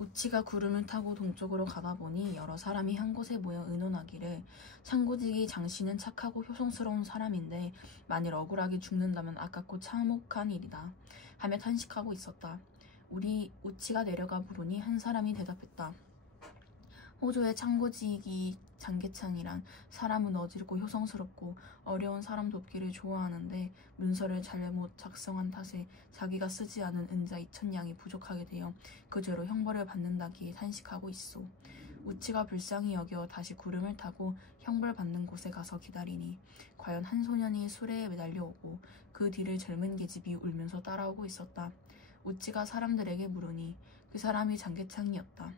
우치가 구름을 타고 동쪽으로 가다 보니 여러 사람이 한 곳에 모여 의논하기를 창고지기 장씨는 착하고 효성스러운 사람인데 만일 억울하게 죽는다면 아깝고 참혹한 일이다 하며 탄식하고 있었다. 우리 우치가 내려가 부르니 한 사람이 대답했다. 호조의 창고지기 장계창이란 사람은 어질고 효성스럽고 어려운 사람 돕기를 좋아하는데 문서를 잘못 작성한 탓에 자기가 쓰지 않은 은자 2,000냥이 부족하게 되어 그 죄로 형벌을 받는다기에 탄식하고 있소. 우치가 불쌍히 여겨 다시 구름을 타고 형벌 받는 곳에 가서 기다리니 과연 한 소년이 수레에 매달려 오고 그 뒤를 젊은 계집이 울면서 따라오고 있었다. 우치가 사람들에게 물으니 그 사람이 장계창이었다.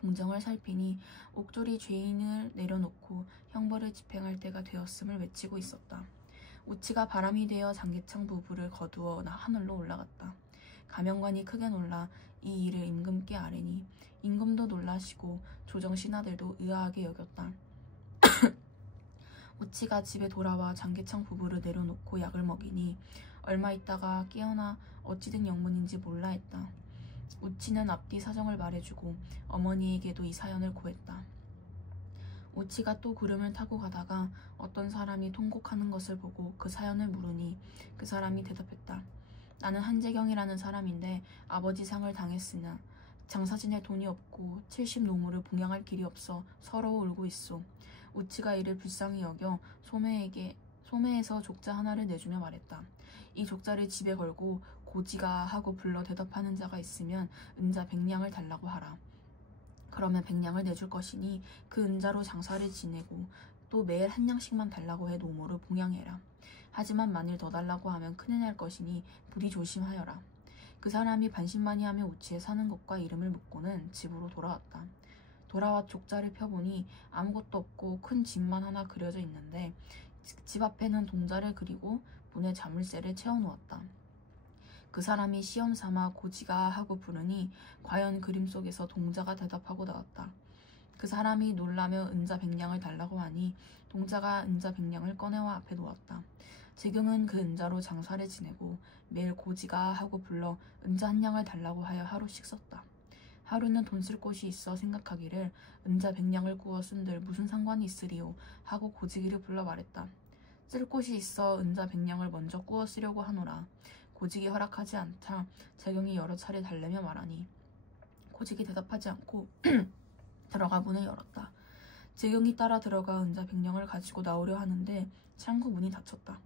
동정을 살피니 옥졸이 죄인을 내려놓고 형벌을 집행할 때가 되었음을 외치고 있었다. 우치가 바람이 되어 장계창 부부를 거두어 하늘로 올라갔다. 가명관이 크게 놀라 이 일을 임금께 아뢰니 임금도 놀라시고 조정 신하들도 의아하게 여겼다. 우치가 집에 돌아와 장계창 부부를 내려놓고 약을 먹이니 얼마 있다가 깨어나 어찌된 영문인지 몰라 했다. 우치는 앞뒤 사정을 말해주고 어머니에게도 이 사연을 고했다. 우치가 또 구름을 타고 가다가 어떤 사람이 통곡하는 것을 보고 그 사연을 물으니 그 사람이 대답했다. 나는 한재경이라는 사람인데 아버지 상을 당했으나 장사 지낼 돈이 없고 70 노무를 봉양할 길이 없어 서러워 울고 있소. 우치가 이를 불쌍히 여겨 소매에서 족자 하나를 내주며 말했다. 이 족자를 집에 걸고 고지가 하고 불러 대답하는 자가 있으면 은자 100냥을 달라고 하라. 그러면 100냥을 내줄 것이니 그 은자로 장사를 지내고 또 매일 1냥씩만 달라고 해 노모를 봉양해라. 하지만 만일 더 달라고 하면 큰일 날 것이니 부디 조심하여라. 그 사람이 반신반의하며 우치에 사는 것과 이름을 묻고는 집으로 돌아왔다. 돌아와 족자를 펴보니 아무것도 없고 큰 집만 하나 그려져 있는데 집 앞에는 동자를 그리고 문에 자물쇠를 채워놓았다. 그 사람이 시험 삼아 고지가 하고 부르니 과연 그림 속에서 동자가 대답하고 나왔다. 그 사람이 놀라며 은자 100냥을 달라고 하니 동자가 은자 100냥을 꺼내와 앞에 놓았다. 재경은 그 은자로 장사를 지내고 매일 고지가 하고 불러 은자 1냥을 달라고 하여 하루씩 썼다. 하루는 돈 쓸 곳이 있어 생각하기를 은자 100냥을 구워 쓴들 무슨 상관이 있으리요 하고 고지기를 불러 말했다. 쓸 곳이 있어 은자 100냥을 먼저 구워 쓰려고 하노라. 고직이 허락하지 않자 재경이 여러 차례 달래며 말하니 고직이 대답하지 않고 들어가 문을 열었다. 재경이 따라 들어가 은자 100냥을 가지고 나오려 하는데 창구 문이 닫혔다.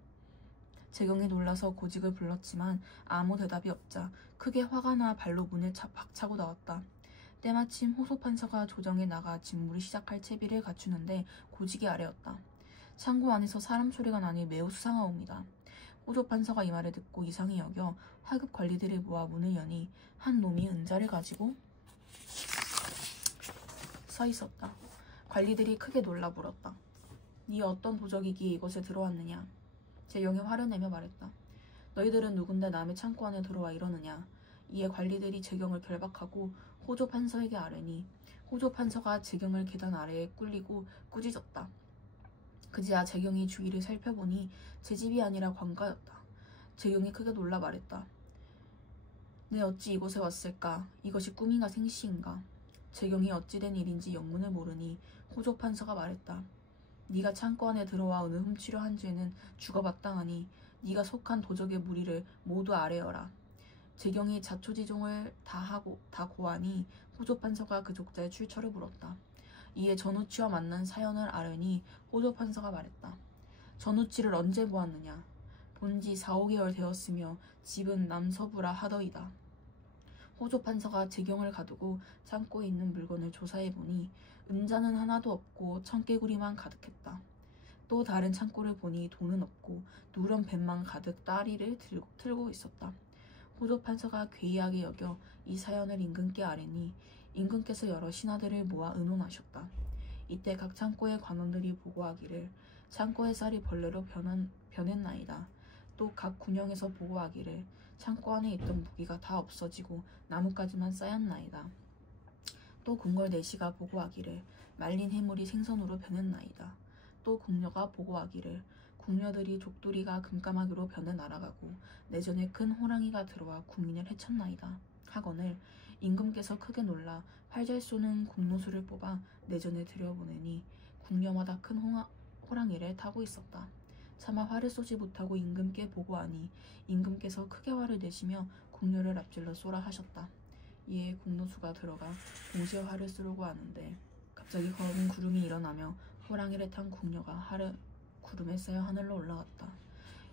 재경이 놀라서 고직을 불렀지만 아무 대답이 없자 크게 화가 나 발로 문을 박차고 나왔다. 때마침 호소판서가 조정에 나가 직무를 시작할 채비를 갖추는데 고직이 아래였다. 창고 안에서 사람 소리가 나니 매우 수상하옵니다. 호조판서가 이 말을 듣고 이상히 여겨 하급 관리들을 모아 문을 여니 한 놈이 은자를 가지고 서 있었다. 관리들이 크게 놀라 물었다. 네 어떤 도적이기에 이곳에 들어왔느냐. 재경이 화를 내며 말했다. 너희들은 누군데 남의 창고 안에 들어와 이러느냐. 이에 관리들이 재경을 결박하고 호조판서에게 아뢰니 호조판서가 재경을 계단 아래에 꿀리고 꾸짖었다. 그제야 재경이 주위를 살펴보니 제 집이 아니라 관가였다. 재경이 크게 놀라 말했다. 내 어찌 이곳에 왔을까? 이것이 꿈인가 생시인가? 재경이 어찌된 일인지 영문을 모르니 호조판서가 말했다. 네가 창고 안에 들어와 은을 훔치려 한 죄는 죽어마땅하니 네가 속한 도적의 무리를 모두 아뢰어라. 재경이 자초지종을 다 고하니 호조판서가 그 족자의 출처를 물었다. 이에 전우치와 만난 사연을 아뢰니 호조판서가 말했다. 전우치를 언제 보았느냐. 본지 4~5개월 되었으며 집은 남서부라 하더이다. 호조판서가 재경을 가두고 창고에 있는 물건을 조사해보니 은자는 하나도 없고 청개구리만 가득했다. 또 다른 창고를 보니 돈은 없고 누런 뱃만 가득 따리를 틀고 있었다. 호조판서가 괴이하게 여겨 이 사연을 임금께 아뢰니 임금께서 여러 신하들을 모아 의논하셨다. 이때 각 창고의 관원들이 보고하기를 창고의 쌀이 벌레로 변했나이다. 또 각 군영에서 보고하기를 창고 안에 있던 무기가 다 없어지고 나뭇가지만 쌓였나이다. 또 궁궐 내시가 보고하기를 말린 해물이 생선으로 변했나이다. 또 궁녀가 보고하기를 궁녀들이 족두리가 금까마귀로 변해 날아가고 내전에 큰 호랑이가 들어와 국민을 해쳤나이다. 하거늘 임금께서 크게 놀라 활 잘 쏘는 궁노수를 뽑아 내전에 들여보내니 궁녀마다 큰 호랑이를 타고 있었다. 차마 활을 쏘지 못하고 임금께 보고하니 임금께서 크게 화를 내시며 궁녀를 앞질러 쏘라 하셨다. 이에 궁노수가 들어가 동시에 활을 쏘려고 하는데 갑자기 검은 구름이 일어나며 호랑이를 탄 궁녀가 구름에 쌓여 하늘로 올라갔다.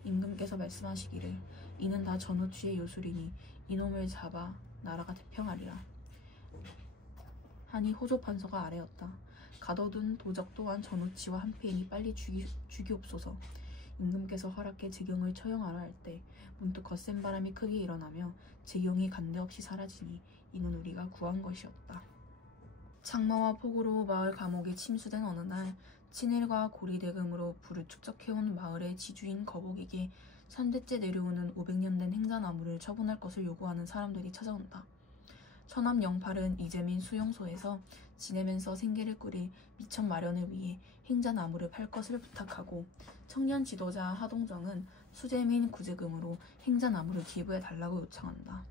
임금께서 말씀하시기를 이는 다 전우치의 요술이니 이놈을 잡아 나라가 태평하리라 하니 호조 판서가 아뢰었다. 가둬둔 도적 또한 전우치와 한패이니 빨리 죽이옵소서. 임금께서 허락해 재경을 처형하라 할 때 문득 거센 바람이 크게 일어나며 재경이 간데없이 사라지니 이는 우리가 구한 것이었다. 장마와 폭우로 마을 감옥에 침수된 어느 날 친일과 고리대금으로 부를 축적해온 마을의 지주인 거북에게 3대째 내려오는 500년 된 행자나무를 처분할 것을 요구하는 사람들이 찾아온다. 처남 영팔은 이재민 수용소에서 지내면서 생계를 꾸릴 미천 마련을 위해 행자나무를 팔 것을 부탁하고 청년 지도자 하동정은 수재민 구제금으로 행자나무를 기부해달라고 요청한다.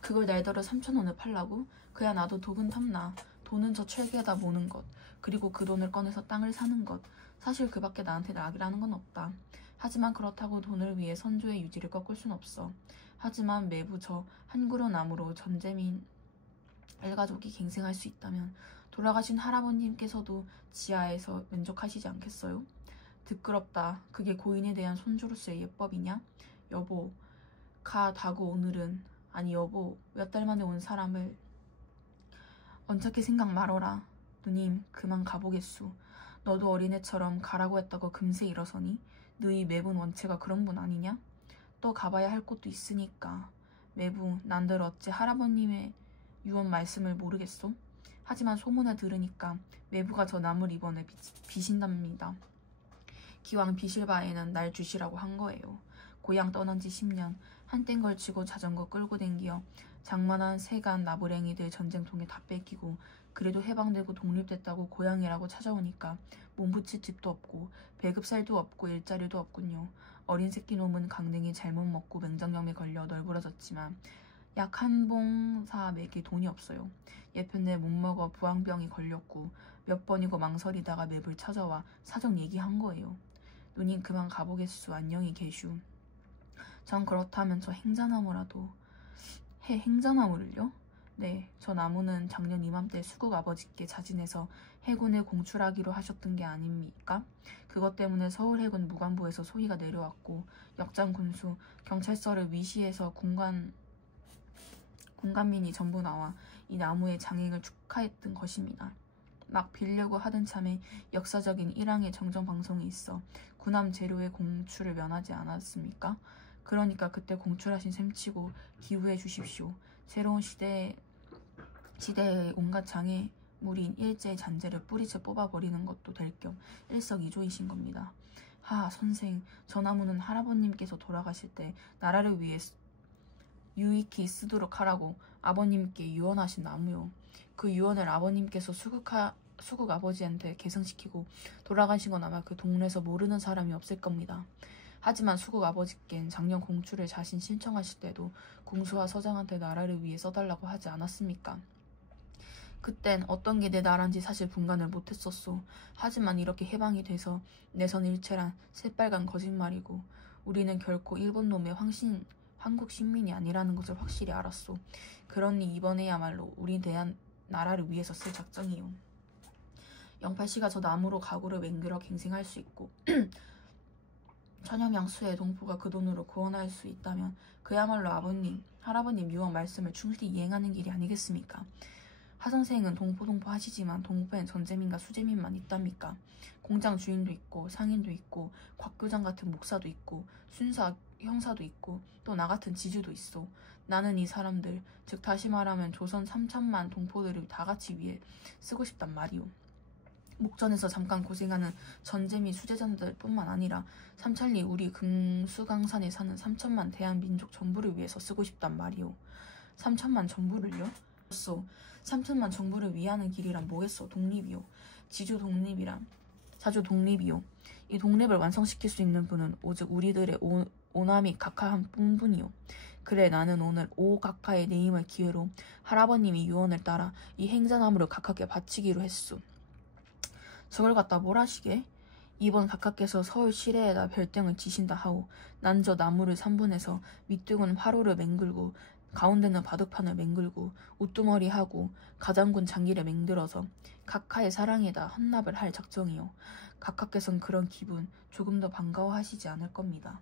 그걸 날더러 3,000원을 팔라고? 그야 나도 독은 탐나. 돈은 저 철개에다 모는 것, 그리고 그 돈을 꺼내서 땅을 사는 것. 사실 그밖에 나한테 낙이라는 건 없다. 하지만 그렇다고 돈을 위해 선조의 유지를 꺾을 순 없어. 하지만 매부 저 한 그루 나무로 전재민 일가족이 갱생할 수 있다면 돌아가신 할아버님께서도 지하에서 만족하시지 않겠어요? 득끄럽다. 그게 고인에 대한 손주로서의 예법이냐? 여보, 다고 오늘은 아니 여보, 몇 달 만에 온 사람을 언짢게 생각 말어라. 누님, 그만 가보겠수. 너도 어린애처럼 가라고 했다고 금세 일어서니? 너희 매분 원체가 그런 분 아니냐? 또 가봐야 할 곳도 있으니까. 매부, 난들 어째 할아버님의 유언 말씀을 모르겠소? 하지만 소문을 들으니까 매부가 저 나물 이번에 비신답니다. 기왕 비실 바에는 날 주시라고 한 거예요. 고향 떠난 지 10년, 한땡 걸치고 자전거 끌고 댕기어 장만한 세간 나부랭이들 전쟁통에 다 뺏기고 그래도 해방되고 독립됐다고 고향이라고 찾아오니까 몸붙일 집도 없고 배급살도 없고 일자리도 없군요. 어린 새끼 놈은 강냉이 잘못 먹고 맹장염에 걸려 널브러졌지만 약 한 봉사 매길 돈이 없어요. 예편에 못 먹어 부항병이 걸렸고 몇 번이고 망설이다가 맵을 찾아와 사정 얘기한 거예요. 누님 그만 가보겠수. 안녕히 계슈. 전 그렇다면 저 행자나무라도. 행자나무를요? 네, 저 나무는 작년 이맘때 수국 아버지께 자진해서 해군에 공출하기로 하셨던 게 아닙니까? 그것 때문에 서울 해군 무관부에서 소위가 내려왔고 역장 군수, 경찰서를 위시해서 군간민이 전부 나와 이 나무의 장행을 축하했던 것입니다. 막 빌려고 하던 참에 역사적인 1항의 정정방송이 있어 군함 재료의 공출을 면하지 않았습니까? 그러니까 그때 공출하신 셈치고 기후해 주십시오. 새로운 시대의 온갖 장애물인 일제의 잔재를 뿌리째 뽑아버리는 것도 될 겸 일석이조이신 겁니다. 선생, 저 나무는 할아버님께서 돌아가실 때 나라를 위해 유익히 쓰도록 하라고 아버님께 유언하신 나무요. 그 유언을 아버님께서 수국 아버지한테 계승시키고 돌아가신 건 아마 그 동네에서 모르는 사람이 없을 겁니다. 하지만 수국 아버지께는 작년 공출을 자신 신청하실 때도 궁수와 서장한테 나라를 위해 써달라고 하지 않았습니까? 그땐 어떤 게 내 나라인지 사실 분간을 못했었소. 하지만 이렇게 해방이 돼서 내선 일체란 새빨간 거짓말이고 우리는 결코 일본 놈의 한국 식민이 아니라는 것을 확실히 알았소. 그러니 이번에야말로 우리 대한 나라를 위해서 쓸 작정이요. 영팔씨가 저 나무로 가구를 맹글어 갱생할 수 있고 천연양수의 동포가 그 돈으로 구원할 수 있다면 그야말로 할아버님 유언 말씀을 충실히 이행하는 길이 아니겠습니까? 하선생은 동포 하시지만 동포엔 전재민과 수재민만 있답니까? 공장 주인도 있고 상인도 있고 곽교장 같은 목사도 있고 순사 형사도 있고 또 나 같은 지주도 있어. 나는 이 사람들, 즉 다시 말하면 조선 3천만 동포들을 다 같이 위해 쓰고 싶단 말이오. 목전에서 잠깐 고생하는 전재미 수재자들 뿐만 아니라 삼천리 우리 금수강산에 사는 3천만 대한민족 전부를 위해서 쓰고 싶단 말이오. 3천만 전부를요? 3천만 정부를 위하는 길이란 뭐겠어? 독립이요. 지주 독립이란 자주 독립이요. 이 독립을 완성시킬 수 있는 분은 오직 우리들의 오남이 각하 한 뿐이요. 그래 나는 오늘 오 각하의 내임을 기회로 할아버님이 유언을 따라 이 행자나무를 각하께 바치기로 했소. 저걸 갖다 뭘 하시게? 이번 각하께서 서울 시내에다 별땡을 지신다 하오. 난 저 나무를 3분해서 밑둥은 화로를 맹글고 가운데는 바둑판을 맹글고 우두머리하고 가장군 장기를 맹들어서 각하의 사랑에다 헌납을 할 작정이요. 각하께선 그런 기분 조금 더 반가워하시지 않을 겁니다.